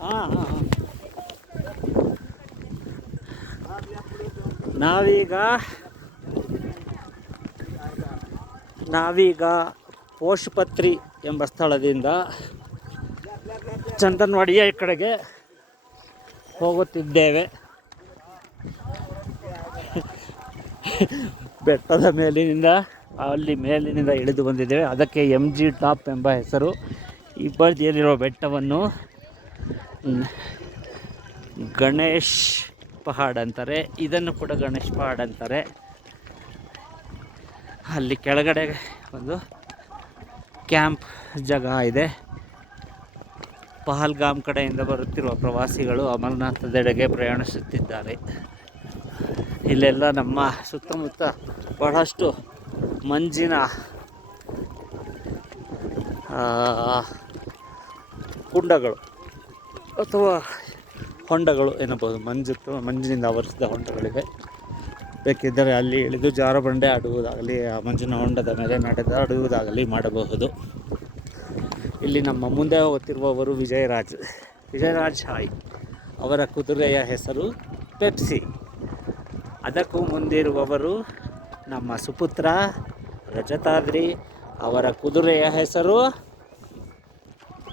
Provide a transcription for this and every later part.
ಹಾಂ ಹಾಂ ಹಾಂ. ನಾವೀಗ ಪೋಷಪತ್ರಿ ಎಂಬ ಸ್ಥಳದಿಂದ ಚಂದನವಾಡಿಯ ಈ ಕಡೆಗೆ ಹೋಗುತ್ತಿದ್ದೇವೆ. ಬೆಟ್ಟದ ಮೇಲಿನಿಂದ ಇಳಿದು ಬಂದಿದ್ದೇವೆ. ಅದಕ್ಕೆ MG ಟಾಪ್ ಎಂಬ ಹೆಸರು. ಈ ಬದಿಯಲ್ಲಿರುವ ಬೆಟ್ಟವನ್ನು ಗಣೇಶ್ ಪಹಾಡ್ ಅಂತಾರೆ. ಇದನ್ನು ಕೂಡ ಗಣೇಶ್ ಪಹಾಡ್ ಅಂತಾರೆ. ಅಲ್ಲಿ ಕೆಳಗಡೆ ಒಂದು ಕ್ಯಾಂಪ್ ಜಾಗ ಇದೆ. ಪಹಲ್ಗಾಮ್ ಕಡೆಯಿಂದ ಬರುತ್ತಿರುವ ಪ್ರವಾಸಿಗಳು ಅಮರನಾಥದೆಡೆಗೆ ಪ್ರಯಾಣಿಸುತ್ತಿದ್ದಾರೆ. ಇಲ್ಲೆಲ್ಲ ನಮ್ಮ ಸುತ್ತಮುತ್ತ ಬಹಳಷ್ಟು ಮಂಜಿನ ಕುಂಡಗಳು ಅಥವಾ ಹೊಂಡಗಳು ಎನ್ನಬಹುದು. ಮಂಜಿನಿಂದ ಆವರಿಸಿದ ಹೊಂಡಗಳಿವೆ. ಬೇಕಿದ್ದರೆ ಅಲ್ಲಿ ಇಳಿದು ಜಾರಬಂಡೆ ಆಡುವುದಾಗಲಿ, ಆ ಮಂಜಿನ ಹೊಂಡದ ಮೇಲೆ ನಡೆದಾಡುವುದಾಗಲಿ ಮಾಡಬಹುದು. ಇಲ್ಲಿ ನಮ್ಮ ಮುಂದೆ ಹೋಗುತ್ತಿರುವವರು ವಿಜಯರಾಜ್ ಹಾಯ್. ಅವರ ಕುದುರೆಯ ಹೆಸರು ಪೆಪ್ಸಿ. ಅದಕ್ಕೂ ಮುಂದಿರುವವರು ನಮ್ಮ ಸುಪುತ್ರ ರಜತಾದ್ರಿ. ಅವರ ಕುದುರೆಯ ಹೆಸರು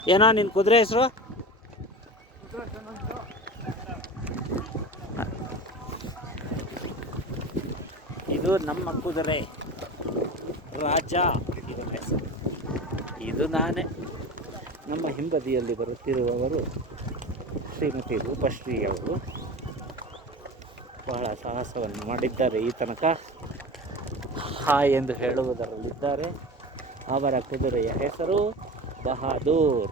ಏನೋ, ನಿನ್ನ ಕುದುರೆ ಹೆಸರು? ಇದು ನಮ್ಮ ಕುದುರೆ ರಾಜ, ಇದರ ಹೆಸರು. ಇದು ನಾನೇ. ನಮ್ಮ ಹಿಂಬದಿಯಲ್ಲಿ ಬರುತ್ತಿರುವವರು ಶ್ರೀಮತಿ ರೂಪಶ್ರೀ ಅವರು. ಬಹಳ ಸಾಹಸವನ್ನು ಮಾಡಿದ್ದಾರೆ. ಈ ತನಕ ಹಾಯ್ ಎಂದು ಹೇಳುವುದರಲ್ಲಿದ್ದಾರೆ. ಅವರ ಕುದುರೆಯ ಹೆಸರು ಬಹಾದೂರ್.